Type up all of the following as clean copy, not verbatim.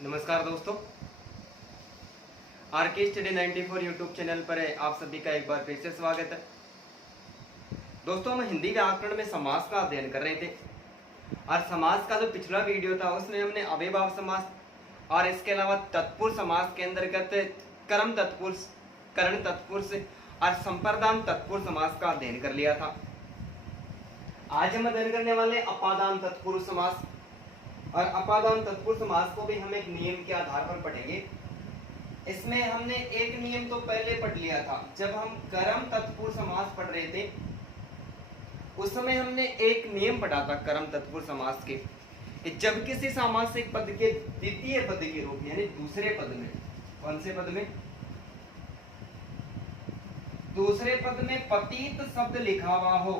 नमस्कार दोस्तों, R K study 94 YouTube channel पर आप सभी का एक बार फिर से स्वागत है। दोस्तों, हम हिंदी व्याकरण में समास का अध्ययन कर रहे थे और समास का जो पिछला वीडियो था उसमें हमने अव्ययभाव समास और इसके अलावा तत्पुरुष समास के अंतर्गत कर्म तत्पुरुष, करण तत्पुरुष और संप्रदान तत्पुरुष समास का अध्ययन कर लिया था। आज हम अध्ययन करने वाले अपादान तत्पुरुष समास, और अपादान तत्पुरुष समास को भी हम एक नियम के आधार पर पढ़ेंगे। इसमें हमने एक नियम तो पहले पढ़ लिया था, जब हम कर्म तत्पुरुष समास पढ़ रहे थे उस समय हमने एक नियम पढ़ा था कर्म तत्पुरुष समास के, कि जब किसी सामासिक पद के द्वितीय पद के रूप यानी दूसरे पद में, कौन से पद में, दूसरे पद में पतित शब्द लिखा हुआ हो,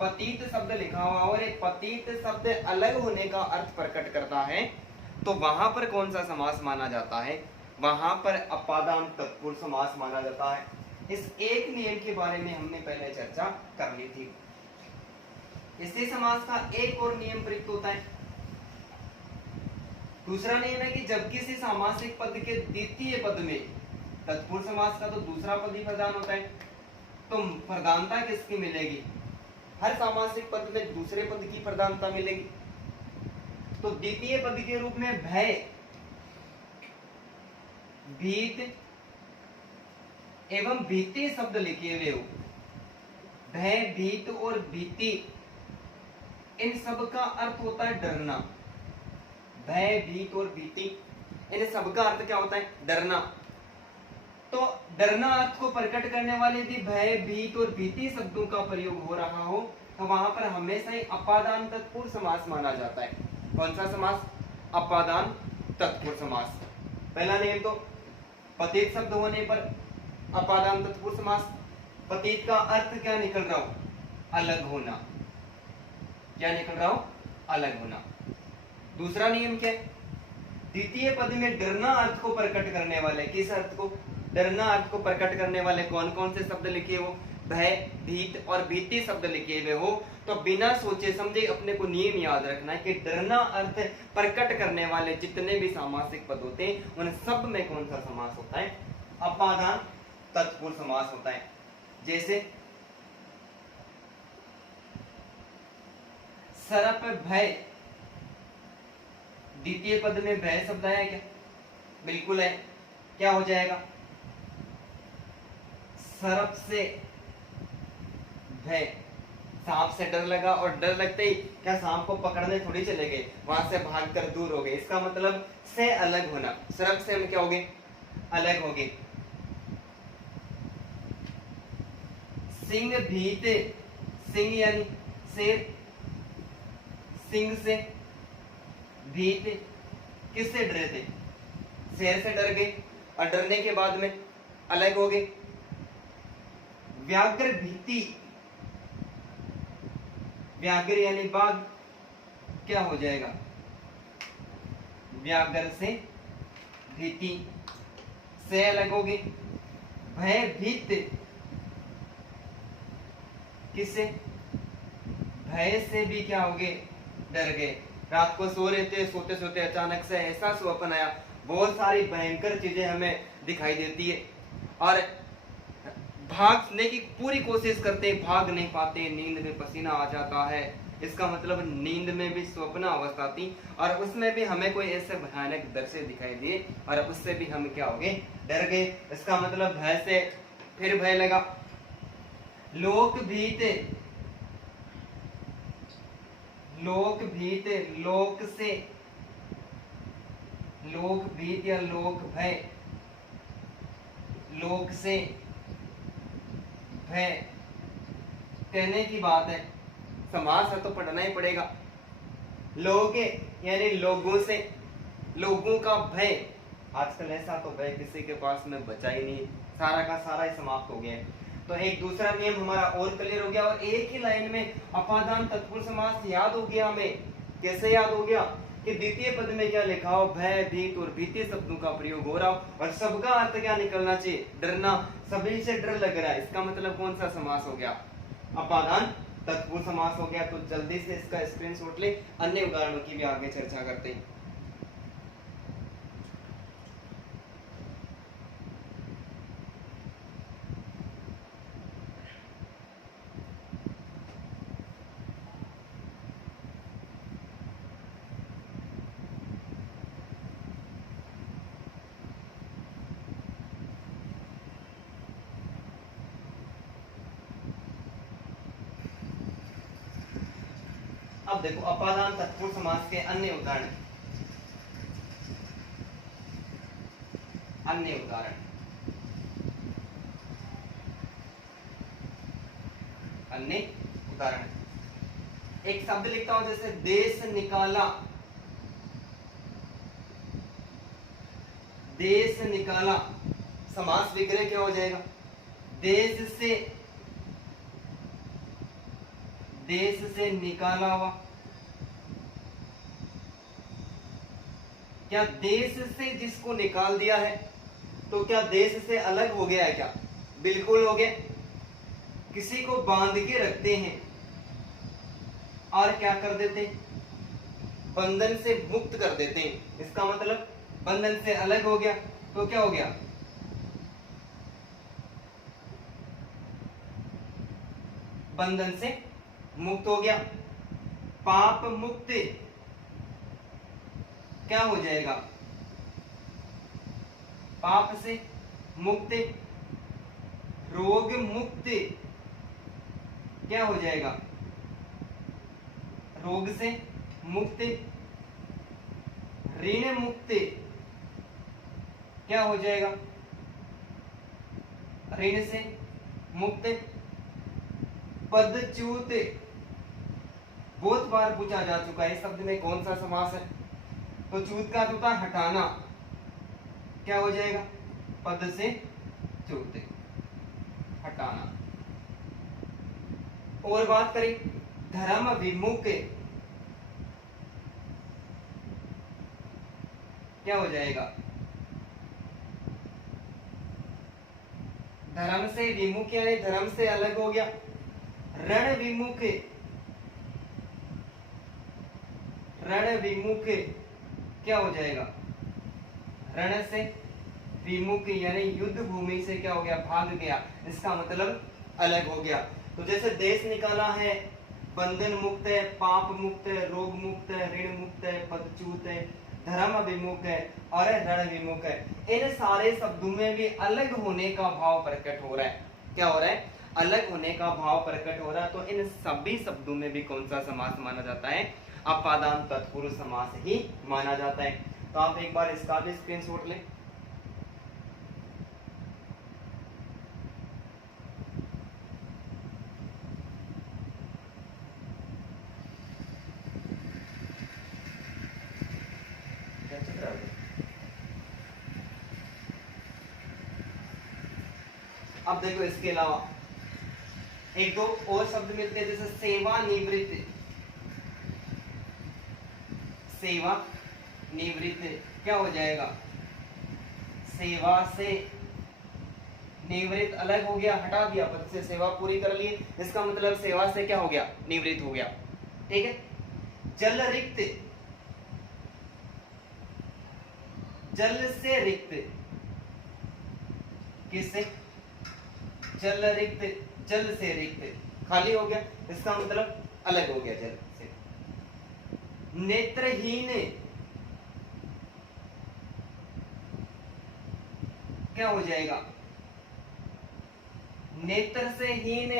पतित शब्द लिखा हुआ और एक पतित शब्द अलग होने का अर्थ प्रकट करता है, तो वहां पर कौन सा समास माना जाता है? वहां पर अपादान तत्पुरुष समास माना जाता है। इस एक नियम के बारे में हमने पहले चर्चा कर ली थी। इसी समास का एक और नियम प्रयुक्त होता है। दूसरा नियम है कि जब किसी सामासिक पद के द्वितीय पद में, तत्पुरुष समास का तो दूसरा पद ही प्रधान होता है, तो प्रधानता किसकी मिलेगी? हर सामासिक पद में दूसरे पद की प्रधानता मिलेगी। तो द्वितीय पद के रूप में भय, भीत एवं भीति शब्द लिखे हुए हो, भय, भीत और भीति, इन सब का अर्थ होता है डरना। भय, भीत और भीति, इन सब का अर्थ क्या होता है? डरना। तो डरना अर्थ को प्रकट करने वाले यदि भय, भीत और भीति शब्दों का प्रयोग हो रहा हो तो वहां पर हमेशा ही अपादान तत्पुरुष समास माना जाता है। कौन सा समास? अपादान तत्पुरुष समास। पहला नियम तो पतित शब्द होने पर अपादान तत्पुरुष समास। पतित का अर्थ क्या निकल रहा हो? अलग होना। क्या निकल रहा हो? अलग होना। दूसरा नियम क्या है? द्वितीय पद में डरना अर्थ को प्रकट करने वाले, किस अर्थ को? डरना अर्थ को प्रकट करने वाले कौन कौन से शब्द लिखे हो? भय, भीत और भीति शब्द लिखे हुए हो, तो बिना सोचे समझे अपने को नियम याद रखना है कि डरना अर्थ प्रकट करने वाले जितने भी सामासिक पद होते हैं उन सब में कौन सा समास होता है? अपादान तत्पुरुष समास होता है। जैसे सरप भय, द्वितीय पद में भय शब्द आया क्या? बिल्कुल है। क्या हो जाएगा? सरप से भय, सांप से डर लगा और डर लगते ही क्या सांप को पकड़ने थोड़ी चले गए, वहां से भागकर दूर हो गए। इसका मतलब से अलग होना। सरप से हम क्या हो गए? अलग हो गए। सिंह भीत, सिंह यानी शेर, सिंह से भीत, किससे डरे थे? शेर से डर गए और डरने के बाद में अलग हो गए। व्याघ्र भीति, व्याघ्र यानी बाघ, क्या हो जाएगा? व्याघ्र से भीति, से अलग हो गए। भयभीत, किससे? भय से भी क्या हो गए? डर गए। रात को सो रहे थे, सोते सोते अचानक से ऐसा स्वप्न आया, बहुत सारी भयंकर चीजें हमें दिखाई देती है और भागने की पूरी कोशिश करते, भाग नहीं पाते, नींद में पसीना आ जाता है। इसका मतलब नींद में भी स्वप्न अवस्था थी और उसमें भी हमें कोई ऐसे भयानक दृश्य दिखाई दिए और उससे भी हम क्या हो गए? डर गए। इसका मतलब भय से फिर भय लगा। लोक भीत, लोक भीत, लोक से, लोक भीत या लोक भय, लोक से भय। कहने की बात है, समास है तो पढ़ना ही पड़ेगा। लोग यानी लोगों से, लोगों का भय। आजकल ऐसा तो भय किसी के पास में बचा ही नहीं, सारा का सारा ही समाप्त हो गया है। तो एक दूसरा नियम हमारा और क्लियर हो गया और एक ही लाइन में अपादान तत्पुरुष समास याद हो गया हमें। कैसे याद हो गया? कि द्वितीय पद में क्या लिखा हो? भय, भीत और भीति शब्दों का प्रयोग हो रहा हो और सबका अर्थ क्या निकलना चाहिए? डरना। सभी से डर लग रहा है, इसका मतलब कौन सा समास हो गया? अपादान तत्पुरुष समास हो गया। तो जल्दी से इसका स्क्रीनशॉट ले, अन्य उदाहरणों की भी आगे चर्चा करते हैं। अब देखो अपादान तत्पुरुष समास के अन्य उदाहरण, अन्य उदाहरण, अन्य उदाहरण। एक शब्द लिखता हूं जैसे देश निकाला, देश निकाला, समास विग्रह क्या हो जाएगा? देश से निकाला हुआ। क्या देश से जिसको निकाल दिया है तो क्या देश से अलग हो गया है क्या? बिल्कुल हो गया। किसी को बांध के रखते हैं और क्या कर देते हैं? बंधन से मुक्त कर देते हैं। इसका मतलब बंधन से अलग हो गया तो क्या हो गया? बंधन से मुक्त हो गया। पाप मुक्त क्या हो जाएगा? पाप से मुक्त। रोग मुक्त क्या हो जाएगा? रोग से मुक्त। ऋण मुक्त क्या हो जाएगा? ऋण से मुक्त। पदच्युत बहुत बार पूछा जा चुका है, इस शब्द में कौन सा समास है? तो च्युत का होता है हटाना, क्या हो जाएगा? पद से च्युत, हटाना। और बात करें धर्म विमुख क्या हो जाएगा? धर्म से विमुख यानी धर्म से अलग हो गया। रण विमुख, रण विमुख क्या हो जाएगा? रण से विमुख यानी युद्ध भूमि से क्या हो गया? भाग गया। इसका मतलब अलग हो गया। तो जैसे देश निकाला है, बंधन मुक्त है, पाप मुक्त है, रोग मुक्त है, ऋण मुक्त है, पदच्युत है, धर्म विमुख है और रण विमुख है। इन सारे शब्दों में भी अलग होने का भाव प्रकट हो रहा है। क्या हो रहा है? अलग होने का भाव प्रकट हो रहा है। तो इन सभी शब्दों में भी कौन सा समास माना जाता है? अपादान तत्पुरुष समास ही माना जाता है। तो आप एक बार इसका भी स्क्रीनशॉट लें। अब देखो इसके अलावा एक दो और शब्द मिलते हैं जैसे सेवा निवृत्त, सेवा निवृत्त क्या हो जाएगा? सेवा से निवृत्त अलग हो गया, हटा दिया, पद से सेवा पूरी कर ली। इसका मतलब सेवा से क्या हो गया? निवृत्त हो गया। ठीक है। जल रिक्त, जल से रिक्त, किससे? जल रिक्त, जल से रिक्त खाली हो गया। इसका मतलब अलग हो गया जल से। नेत्रहीन क्या हो जाएगा? नेत्र से हीन,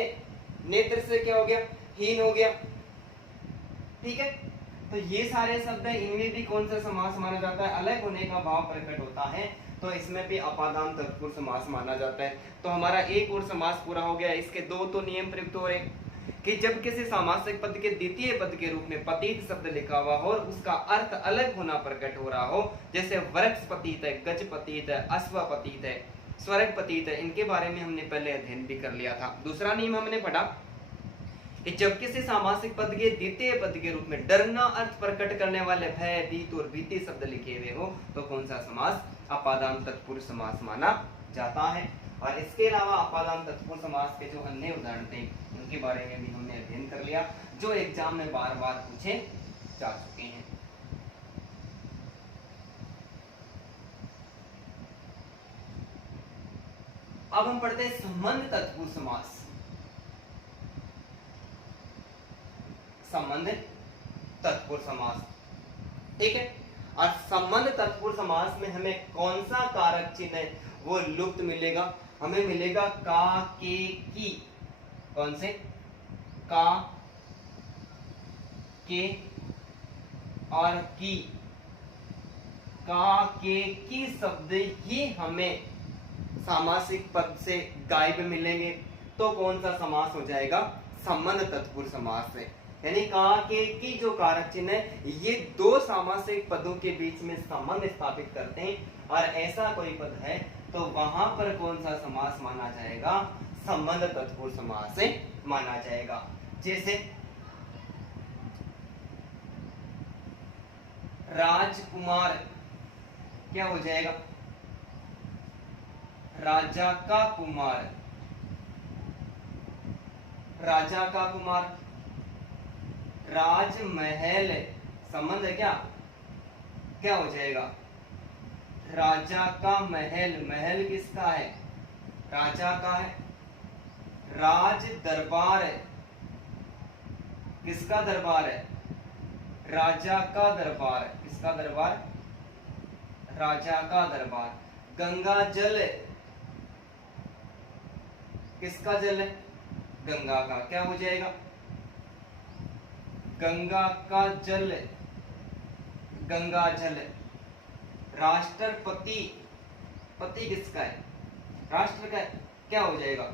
नेत्र से क्या हो गया? हीन हो गया। ठीक है। तो ये सारे शब्द हैं, इनमें भी कौन सा समास माना जाता है? अलग होने का भाव प्रकट होता है, तो इसमें भी अपादान तत्पुरुष समास माना जाता है। तो हमारा एक और समास पूरा हो गया। इसके दो तो नियम प्रयुक्त हो रहे कि जब किसी सामासिक पद के द्वितीय पद के रूप में पतित शब्द लिखा हुआ हो और उसका अर्थ अलग होना प्रकट हो रहा हो, जैसे वृक्ष पतित है, गज पतित है, अश्व पतित है, स्वर्ग पतित है, इनके बारे में हमने पहले अध्ययन भी कर लिया था। दूसरा नियम हमने पढ़ा कि जब किसी सामासिक पद के द्वितीय पद के रूप में डरना अर्थ प्रकट करने वाले भय, भीत और भीति शब्द लिखे हुए हो तो कौन सा समास? अपादान तत्पुरुष समास माना जाता है। और इसके अलावा अपादान तत्पुरुष समास के जो अन्य उदाहरण थे उनके बारे में भी हमने अध्ययन कर लिया, जो एग्जाम में बार बार पूछे जा चुके हैं। अब हम पढ़ते हैं संबंध तत्पुरुष समास। संबंध तत्पुरुष समास, ठीक है। और संबंध तत्पुरुष समास में हमें कौन सा कारक चिन्ह है वो लुप्त मिलेगा? हमें मिलेगा का, के, की। कौन से? का, के और की, का, के, की शब्द ही हमें सामासिक पद से गायब मिलेंगे तो कौन सा समास हो जाएगा? संबंध तत्पुरुष समास है। यानी का, के, की जो कारक चिन्ह है ये दो सामासिक पदों के बीच में संबंध स्थापित करते हैं और ऐसा कोई पद है तो वहां पर कौन सा समास माना जाएगा? संबंध तत्पुरुष समास से माना जाएगा। जैसे राजकुमार क्या हो जाएगा? राजा का कुमार, राजा का कुमार। राजमहल संबंध है क्या? क्या हो जाएगा? राजा का महल, महल किसका है? राजा का है। राज दरबार किसका दरबार है? राजा का दरबार। किसका दरबार? राजा का दरबार। गंगा जल किसका जल है? गंगा का। क्या हो जाएगा? गंगा का जल, गंगा जल। राष्ट्रपति, पति किसका है? राष्ट्र का है। क्या हो जाएगा?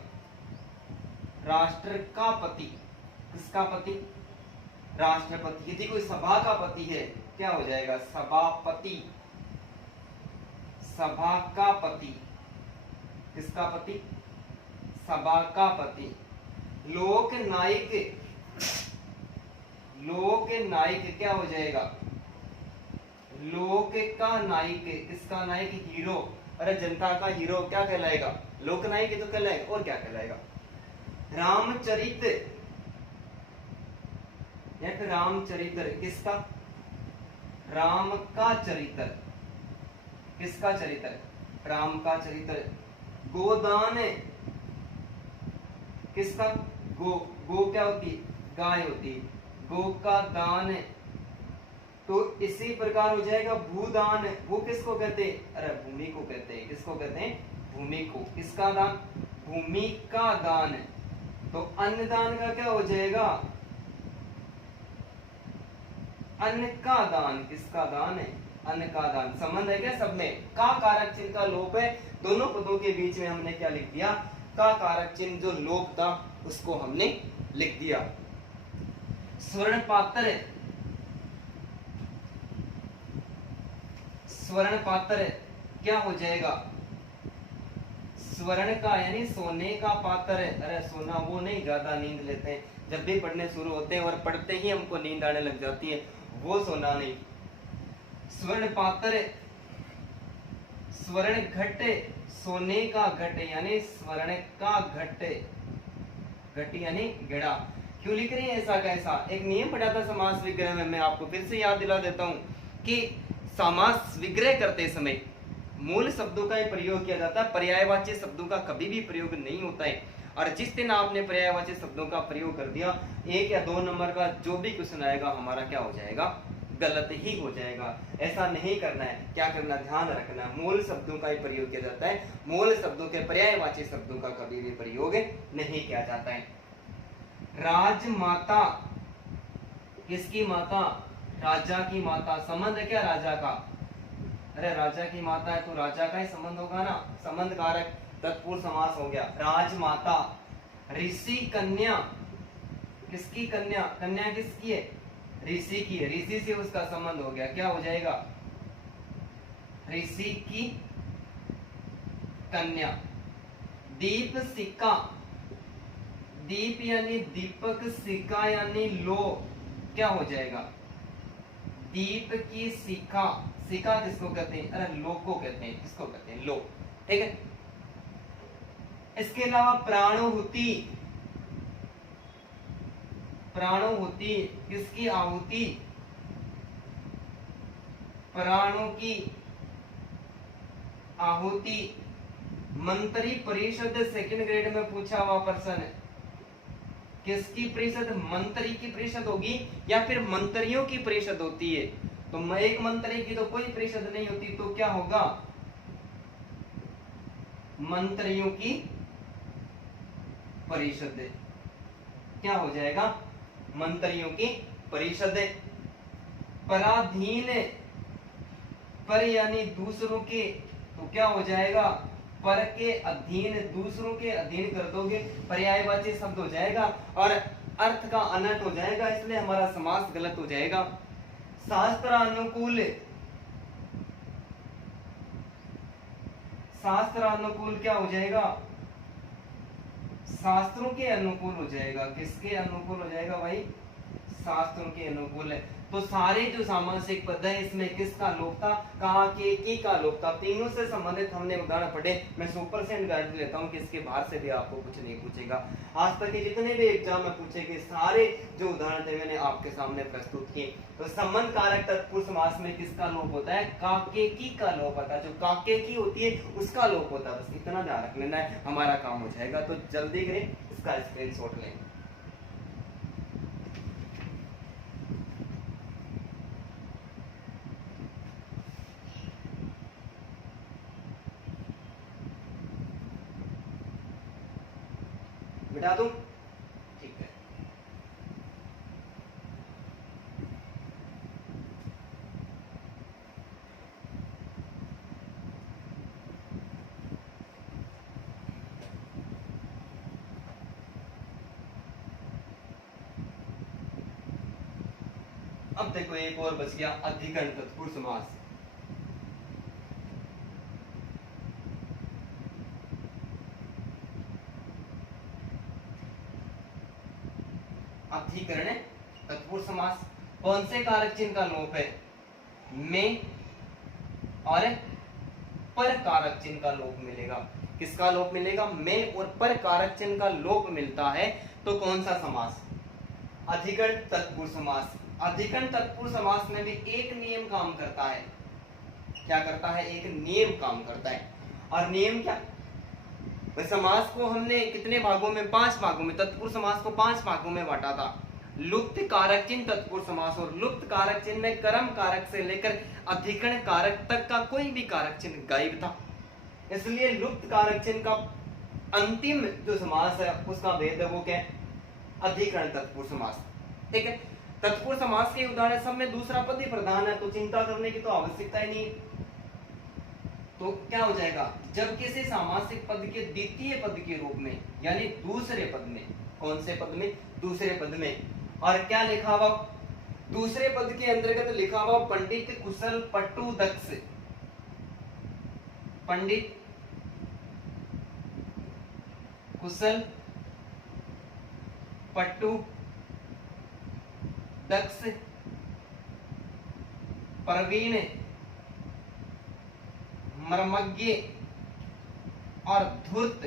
राष्ट्र का पति। किसका पति? राष्ट्रपति। यदि कोई सभा का पति है क्या हो जाएगा? सभापति। सभा का पति। किसका पति? सभा का पति। लोक नायक, लोक नायक क्या हो जाएगा? लोक का नायक। किसका नायक? हीरो। अरे जनता का हीरो क्या कहलाएगा? लोक नायक तो कहलाएगा, और क्या कहलाएगा? रामचरित या फिर रामचरित्र। किसका? राम का चरित्र। किसका चरित्र? राम का चरित्र। गोदान किसका? गो, गो क्या होती? गाय होती। गो का दान है तो इसी प्रकार हो जाएगा भूदान। वो किसको कहते हैं? अरे भूमि को कहते हैं। किसको कहते हैं? भूमि को। किसका दान? भूमि का दान। तो अन्नदान का क्या हो जाएगा? अन्न का दान। किसका दान है? अन्न का दान। संबंध है क्या सब में? का कारक चिन्ह का लोप है। दोनों पदों के बीच में हमने क्या लिख दिया? का कारक चिन्ह जो लोप था उसको हमने लिख दिया। स्वर्ण पात्र, स्वर्ण पात्र क्या हो जाएगा? स्वर्ण का यानी सोने का पात्र है। अरे सोना वो नहीं, ज्यादा नींद लेते हैं जब भी पढ़ने शुरू होते हैं और पढ़ते ही हमको नींद आने लग जाती है, वो सोना नहीं। स्वर्ण पात्र। स्वर्ण घट, सोने का घट यानी स्वर्ण का घट। घट यानी घड़ा। क्यों लिख रही है ऐसा कैसा? एक नियम पढ़ा था समास विग्रह में, मैं आपको फिर से याद दिला देता हूं कि समास विग्रह करते समय मूल शब्दों का ही प्रयोग किया जाता है, पर्यायवाची शब्दों का कभी भी प्रयोग नहीं होता है। और जिस दिन आपने पर्यायवाची शब्दों का प्रयोग कर दिया, 1 या 2 नंबर का जो भी क्वेश्चन आएगा हमारा क्या हो जाएगा? गलत ही हो जाएगा। ऐसा नहीं करना है। क्या करना? ध्यान रखना, मूल शब्दों का ही प्रयोग किया जाता है, मूल शब्दों के पर्यायवाची शब्दों का कभी भी प्रयोग नहीं किया जाता है। राजमाता किसकी माता? राजा की माता। संबंध है क्या राजा का? अरे राजा की माता है तो राजा का ही संबंध होगा ना। संबंध कारक तत्पुरुष समास हो गया। राजमाता। ऋषि कन्या, किसकी कन्या? कन्या किसकी है? ऋषि की है। ऋषि से उसका संबंध हो गया। क्या हो जाएगा? ऋषि की कन्या। दीप सिक्का, दीप यानी दीपक, सिक्का यानी लो। क्या हो जाएगा? दीप की शिखा। शिखा किसको कहते हैं? अरे लो को कहते हैं। किसको कहते हैं? लो। ठीक है। इसके अलावा प्राणोहुति, प्राणोहुति किसकी आहुति? प्राणों की आहुति। मंत्री परिषद सेकंड ग्रेड में पूछा हुआ प्रश्न है। किसकी परिषद? मंत्री की परिषद होगी या फिर मंत्रियों की परिषद होती है? तो एक मंत्री की तो कोई परिषद नहीं होती, तो क्या होगा? मंत्रियों की परिषद। क्या हो जाएगा? मंत्रियों की परिषद, पराधीन, पर यानी दूसरों के, तो क्या हो जाएगा पर के अधीन, दूसरों के अधीन कर दोगे पर्यायवाची शब्द हो जाएगा और अर्थ का अनर्थ हो जाएगा, इसलिए हमारा समास गलत हो जाएगा। शास्त्रानुकूल, शास्त्रानुकूल क्या हो जाएगा, शास्त्रों के अनुकूल हो जाएगा। किसके अनुकूल हो जाएगा भाई, शास्त्रों के अनुकूल है। तो सारे जो सामासिक पद है इसमें किसका लोप था, कहा के की का लोप था। तीनों से संबंधित हमने उदाहरण पढ़े। मैं 100% गारंटी लेता हूं कि इसके बाहर से भी आपको कुछ नहीं पूछेगा। आज तक के जितने भी एग्जाम में पूछे गए सारे जो उदाहरण थे मैंने आपके सामने प्रस्तुत किए। तो संबंध कारक तत्पुरुष समास में किसका लोप होता है, काके की का लोप होता है। जो काके की होती है उसका लोप होता है। बस इतना ध्यान रख लेना है, हमारा काम हो जाएगा। तो जल्दी करें, इसका स्क्रीनशॉट लें। मिटा दूं, ठीक है। अब देखो एक और बच गया, अधिकरण तत्पुरुष समास। अधिकरण तत्पुरुष समास कौन से कारक चिन्ह का लोप है, में और पर कारक चिन्ह का लोप मिलेगा। किसका लोप मिलेगा, में और पर कारक चिन्ह का लोप मिलता है तो कौन सा समास, अधिकरण तत्पुरुष समास। अधिकरण तत्पुरुष समास में भी एक नियम काम करता है। क्या करता है, एक नियम काम करता है। और नियम क्या, समास को हमने कितने भागों में, 5 भागों में, तत्पुरुष समास को 5 भागों में बांटा था। लुप्त कारक चिन्ह तत्पुरुष समास, और लुप्त कारक चिन्ह में कर्म कारक से लेकर अधिकरण कारक तक का कोई भी कारक चिन्ह गायब था। इसलिए लुप्त कारक चिन्ह का अंतिम जो समास है उसका भेद है वो क्या है, अधिकरण तत्पुरुष समास। ठीक है, तत्पुरुष समास के उदाहरण सब में दूसरा पद ही प्रधान है, तो चिंता करने की तो आवश्यकता ही नहीं है। तो क्या हो जाएगा, जब किसी सामासिक पद के द्वितीय पद के रूप में यानी दूसरे पद में, कौन से पद में, दूसरे पद में, और क्या लिखा हुआ, दूसरे पद के अंतर्गत लिखा हुआ पंडित कुशल पट्टू दक्ष, पंडित कुशल पट्टू दक्ष प्रवीण मर्मज्ञ और धूर्त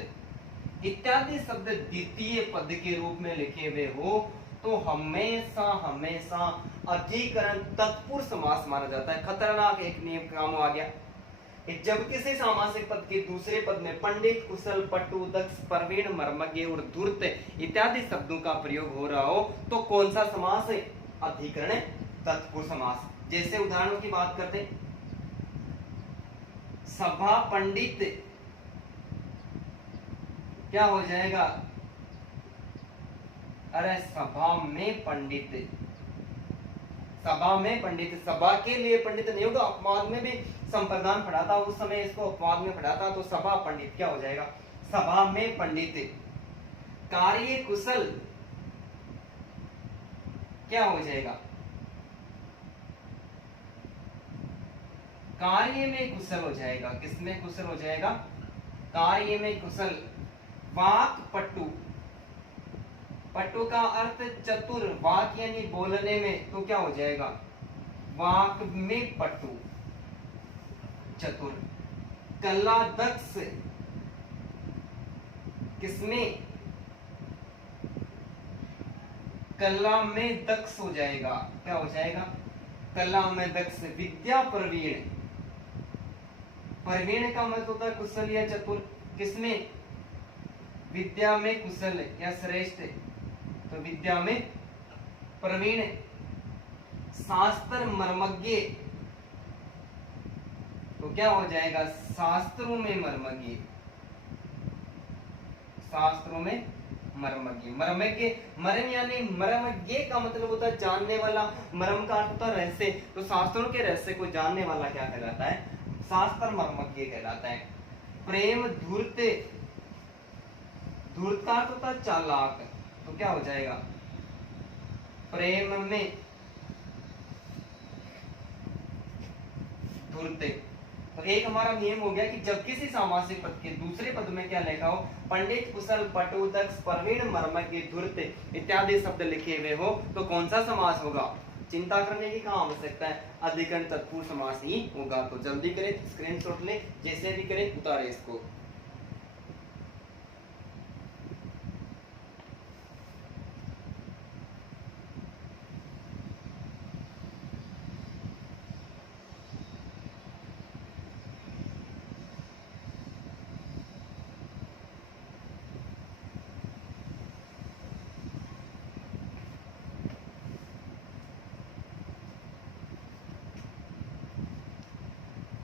इत्यादि शब्द द्वितीय पद के रूप में लिखे हुए हो तो हमेशा हमेशा अधिकरण तत्पुरुष समास माना जाता है। खतरनाक एक नियम काम आ गया, जब किसी सामासिक पद के दूसरे पद में पंडित कुशल पट्टू दक्ष प्रवीण मर्मज्ञ और धूर्त इत्यादि शब्दों का प्रयोग हो रहा हो तो कौन सा समास है, अधिकरण तत्पुरुष समास। जैसे उदाहरणों की बात करते हैं, सभा पंडित क्या हो जाएगा, अरे सभा में पंडित, सभा में पंडित, सभा के लिए पंडित नहीं होगा। अपवाद में भी संप्रदान पढ़ा था, उस समय इसको अपवाद में पढ़ा था, तो सभा पंडित क्या हो जाएगा, सभा में पंडित। कार्य कुशल क्या हो जाएगा, कार्य में कुशल हो जाएगा। किसमें कुशल हो जाएगा, कार्य में कुशल। वाक पट्टू, पट्टू का अर्थ चतुर, वाक यानी बोलने में, तो क्या हो जाएगा, वाक में पट्टू चतुर। कला दक्ष, किसमें, कला में दक्ष हो जाएगा, क्या हो जाएगा, कला में दक्ष। विद्या प्रवीण, प्रवीण का मतलब होता है कुशल या चतुर, किसमें, विद्या में कुशल या श्रेष्ठ, तो विद्या में प्रवीण। शास्त्र मर्मज्ञ, तो क्या हो जाएगा, शास्त्रों में मर्मज्ञ, शास्त्रों में मर्मज्ञ। मर्मज्ञ, मर्म यानी मर्मज्ञ का मतलब होता है जानने वाला, मर्म का अर्थ होता है रहस्य। तो शास्त्रों के रहस्य को जानने वाला क्या कहलाता है? शास्त्र मर्मज्ञ कहलाता है। प्रेम धूर्त, धूर्त का अर्थ होता है चालाक। तो क्या हो जाएगा? प्रेम में धूर्त। तो एक हमारा नियम हो गया कि जब किसी सामासिक पद के दूसरे पद में क्या लिखा हो, पंडित, कुशल, पटु, दक्ष, प्रवीण, मर्मज्ञ, धूर्त इत्यादि शब्द लिखे हुए हो, तो कौन सा समास होगा? चिंता करने की कहाँ आवश्यकता है, अधिकरण तत्पुरुष समास ही होगा। तो जल्दी करें, स्क्रीनशॉट ले, जैसे भी करें उतारे इसको।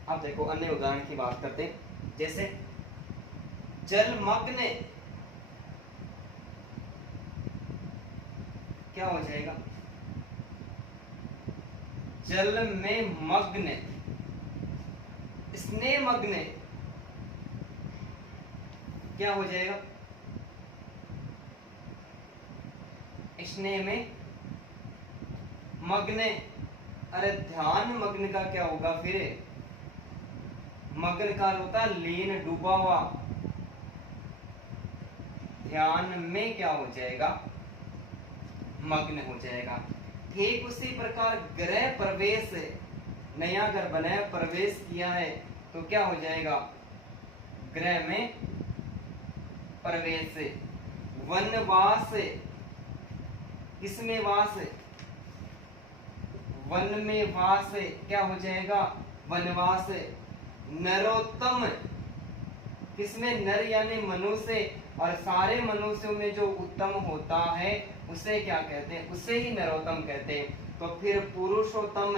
अब देखो अन्य उदाहरण की बात करते हैं, जैसे जलमग्न, क्या हो जाएगा? जल में मग्न, स्नेहमग्न, क्या हो जाएगा? स्नेह में मग्न। अरे ध्यान मग्न का क्या होगा फिर? मग्न का होता है लीन, डूबा हुआ। ध्यान में क्या हो जाएगा? मग्न हो जाएगा। ठीक उसी प्रकार गृह प्रवेश, नया घर बनाया, प्रवेश किया है, तो क्या हो जाएगा? गृह में प्रवेश। वनवास, किसमें वास? वन में वास, क्या हो जाएगा? वनवास। नरोत्तम, किसमें? नर यानी मनुष्य, और सारे मनुष्यों में जो उत्तम होता है उसे क्या कहते हैं? उसे ही नरोत्तम कहते हैं। तो फिर पुरुषोत्तम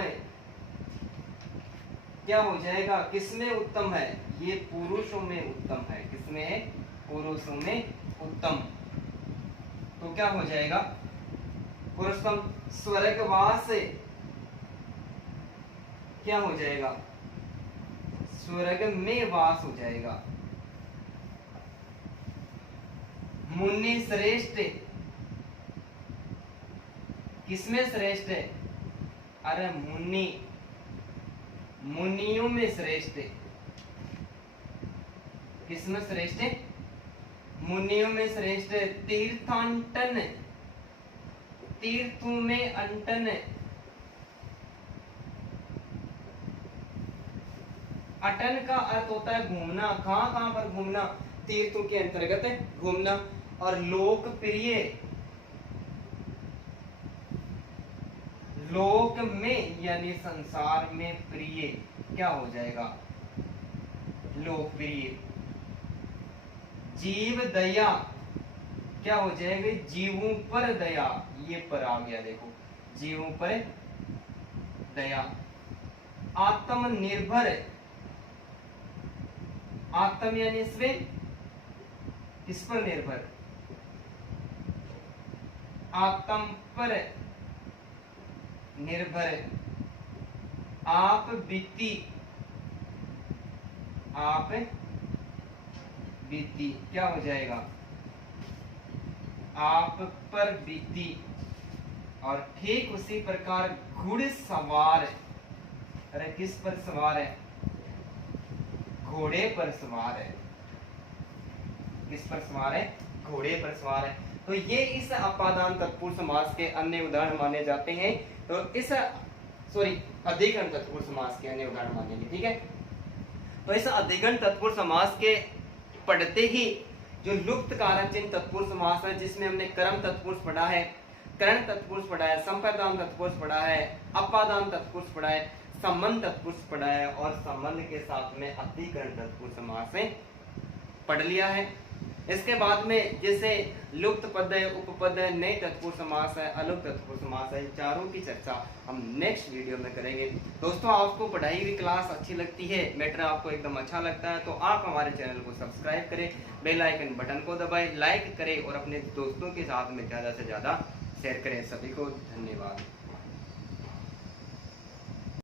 क्या हो जाएगा? किसमें उत्तम है? ये पुरुषों में उत्तम है। किसमें है? पुरुषों में उत्तम। तो क्या हो जाएगा? पुरुषोत्तम। स्वर्गवास, क्या हो जाएगा? स्वर्ग में वास हो जाएगा। मुनि श्रेष्ठ, किसमें श्रेष्ठ है? अरे मुनि, मुनियों में श्रेष्ठ। किसमें श्रेष्ठ है? मुनियों में श्रेष्ठ। तीर्थांटन, तीर्थों में अंटन। अटन का अर्थ होता है घूमना। कहां कहां पर घूमना? तीर्थों के अंतर्गत घूमना। और लोकप्रिय, लोक में यानी संसार में प्रिय, क्या हो जाएगा? लोकप्रिय। जीव दया, क्या हो जाएगा? जीवों पर दया, ये पर आ गया देखो, जीवों पर दया। आत्मनिर्भर, आत्म यानी स्वयं, किस पर निर्भर? आत्म पर निर्भर। आप बीती, आप बीती, क्या हो जाएगा? आप पर बीती। और ठीक उसी प्रकार घुड़सवार, अरे किस पर सवार है? घोड़े पर सवार है। किस पर सवार है? घोड़े पर सवार है। तो ये इस अपादान तत्पुरुष समास के अन्य उदाहरण माने जाते हैं। तो इस अधिकरण तत्पुरुष समास के अन्य उदाहरण मानेंगे, ठीक है। तो इस अधिकरण तत्पुरुष समास के पढ़ते ही जो लुप्त कारक चिन्ह तत्पुरुष समास है, जिसमें हमने कर्म तत्पुरुष पढ़ा है, करण तत्पुरुष पढ़ा है, संप्रदान तत्पुरुष पढ़ा है, अपादान तत्पुरुष पढ़ा है, संबंध तत्पुरुष पढ़ा है, और संबंध के साथ में अधिकरण तत्पुरुष समास पढ़ लिया है। इसके बाद में जैसे लुप्त पद है, उपपद है, नए तत्पुरुष समास है, अलुप्त तत्पुरुष समास है, चारों की चर्चा हम नेक्स्ट वीडियो में करेंगे। दोस्तों, आपको पढ़ाई हुई क्लास अच्छी लगती है, मैटर आपको एकदम अच्छा लगता है, तो आप हमारे चैनल को सब्सक्राइब करें, बेल आइकन बटन को दबाएं, लाइक करें और अपने दोस्तों के साथ में ज़्यादा से ज़्यादा शेयर करें। सभी को धन्यवाद।